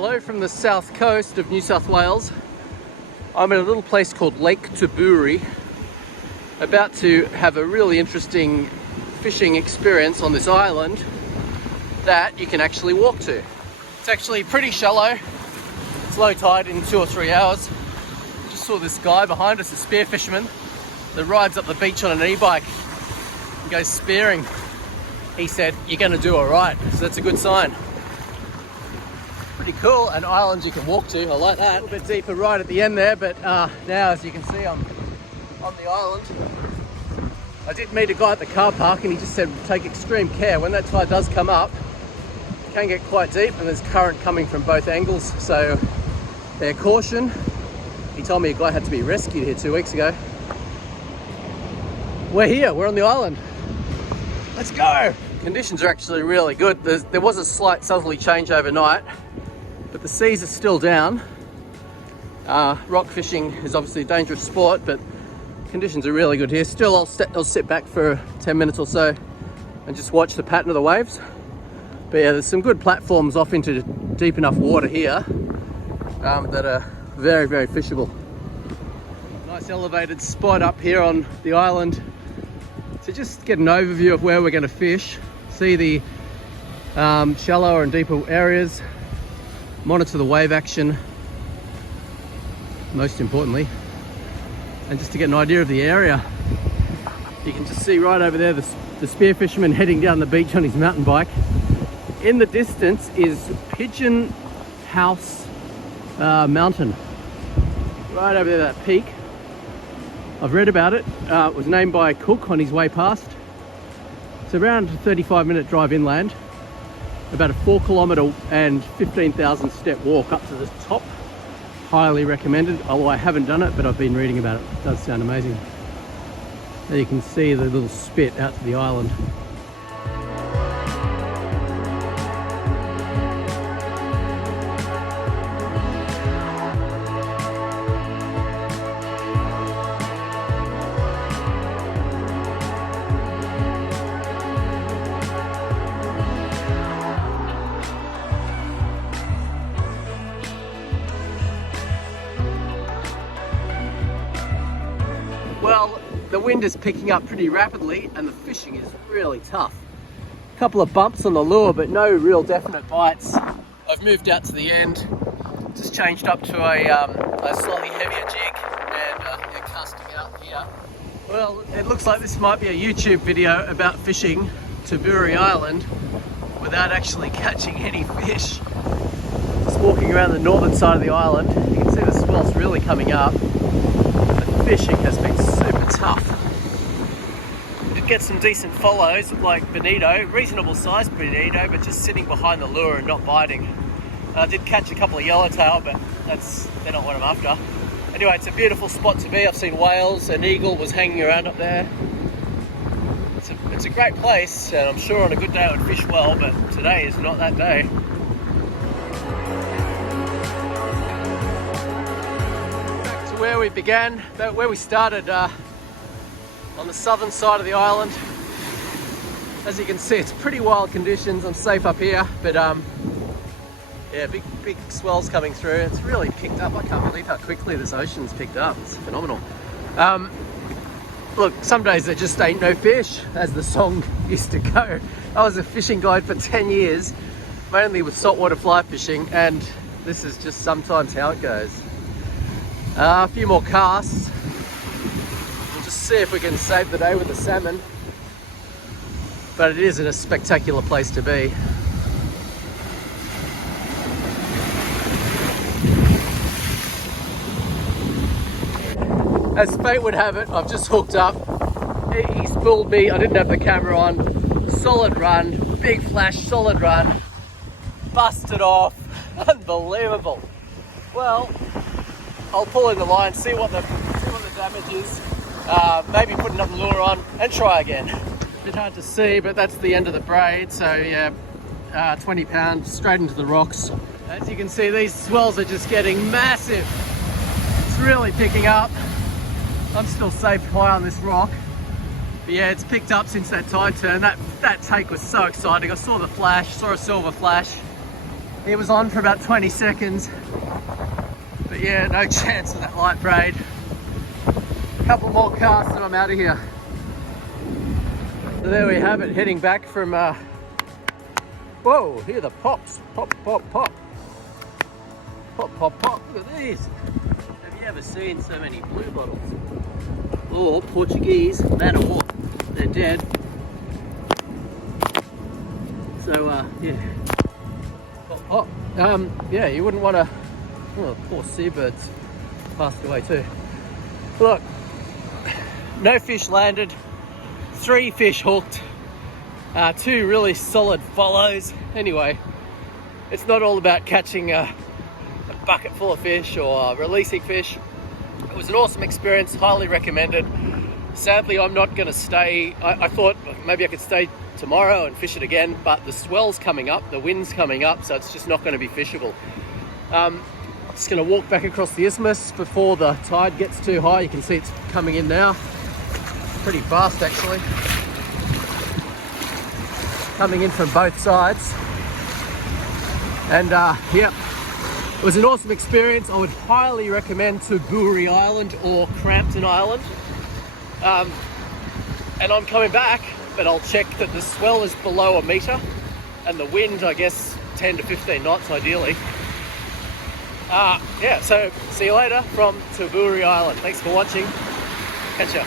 Hello from the south coast of New South Wales. I'm in a little place called Lake Tabourie, about to have a really interesting fishing experience on this island that you can actually walk to. It's actually pretty shallow. It's low tide in 2 or 3 hours. Just saw this guy behind us, a spear fisherman, that rides up the beach on an e-bike and goes spearing. He said, "You're going to do all right," so that's a good sign. Pretty cool, an island you can walk to. I like that. A little bit deeper right at the end there, but now as you can see I'm on the island. I did meet a guy at the car park and he just said take extreme care. When that tide does come up, it can get quite deep and there's current coming from both angles, so caution. He told me a guy had to be rescued here 2 weeks ago. We're here, we're on the island. Let's go! Conditions are actually really good. There was a slight southerly change overnight, but the seas are still down. Rock fishing is obviously a dangerous sport, but conditions are really good here. Still, I'll sit back for 10 minutes or so and just watch the pattern of the waves. But yeah, there's some good platforms off into deep enough water here that are very, very fishable. Nice elevated spot up here on the island to just get an overview of where we're going to fish, see the shallower and deeper areas, monitor the wave action, most importantly, and just to get an idea of the area. You can just see right over there the spear fisherman heading down the beach on his mountain bike. In the distance is Pigeon House Mountain, right over there, that peak. I've read about it. It was named by Cook on his way past. It's around a 35-minute drive inland, about a 4 kilometre and 15,000 step walk up to the top. Highly recommended, although I haven't done it, but I've been reading about it. It does sound amazing. There you can see the little spit out to the island. Well, the wind is picking up pretty rapidly and the fishing is really tough. A couple of bumps on the lure, but no real definite bites. I've moved out to the end, just changed up to a slightly heavier jig and casting out here. Well, it looks like this might be a YouTube video about fishing Tabourie Island without actually catching any fish. Just walking around the northern side of the island, you can see the swell's really coming up. Fishing has been super tough. You get some decent follows like bonito, reasonable sized bonito, but just sitting behind the lure and not biting. I did catch a couple of yellowtail, but they're not what I'm after. Anyway, it's a beautiful spot to be. I've seen whales, an eagle was hanging around up there. It's a great place, and I'm sure on a good day I would fish well, but today is not that day. Where we began, where we started on the southern side of the island. As you can see, it's pretty wild conditions. I'm safe up here, but yeah, big swells coming through. It's really picked up. I can't believe how quickly this ocean's picked up. It's phenomenal. Look, some days there just ain't no fish, as the song used to go. I was a fishing guide for 10 years, mainly with saltwater fly fishing, and this is just sometimes how it goes. A few more casts. We'll just see if we can save the day with the salmon. But it is in a spectacular place to be. As fate would have it, I've just hooked up. He spooled me, I didn't have the camera on. Solid run, big flash, solid run. Busted off, unbelievable. Well, I'll pull in the line, see what the damage is, maybe put another lure on and try again. A bit hard to see, but that's the end of the braid, so yeah, 20 pounds straight into the rocks. As you can see, these swells are just getting massive. It's really picking up. I'm still safe high on this rock. But yeah, it's picked up since that tide turn. That take was so exciting. I saw the flash, saw a silver flash. He was on for about 20 seconds. But yeah, no chance of that light braid. A couple more casts and I'm out of here. So there we have it, heading back from, whoa, hear the pops. Pop, pop, pop. Pop, pop, pop, look at these. Have you ever seen so many blue bottles? Or Portuguese man o' war. They're dead. So, yeah. Pop, pop. Yeah, you wouldn't want to, oh, poor seabirds passed away too. Look, no fish landed, 3 fish hooked, 2 really solid follows. Anyway, it's not all about catching a bucket full of fish or releasing fish. It was an awesome experience, highly recommended. Sadly, I'm not going to stay. I thought maybe I could stay tomorrow and fish it again, but the swell's coming up, the wind's coming up, so it's just not going to be fishable. Just going to walk back across the isthmus before the tide gets too high. You can see it's coming in now. Pretty fast actually. Coming in from both sides. And yeah, it was an awesome experience. I would highly recommend Tabourie Island or Crampton Island. And I'm coming back, but I'll check that the swell is below 1 metre and the wind, I guess, 10 to 15 knots ideally. Yeah, so see you later from Tabourie Island. Thanks for watching. Catch ya.